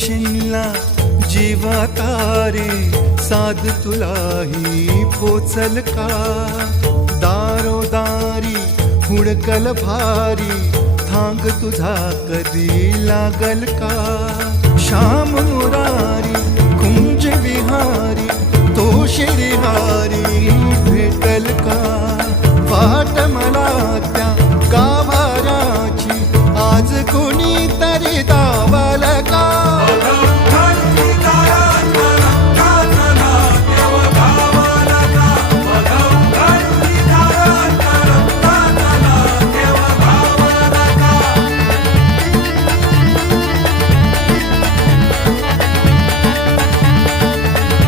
शिनला जीवा तारे साध तुलाही पोचल का दारोदारी हुडकल भारी थांग तुझा कधी लागल का श्याम मुरारी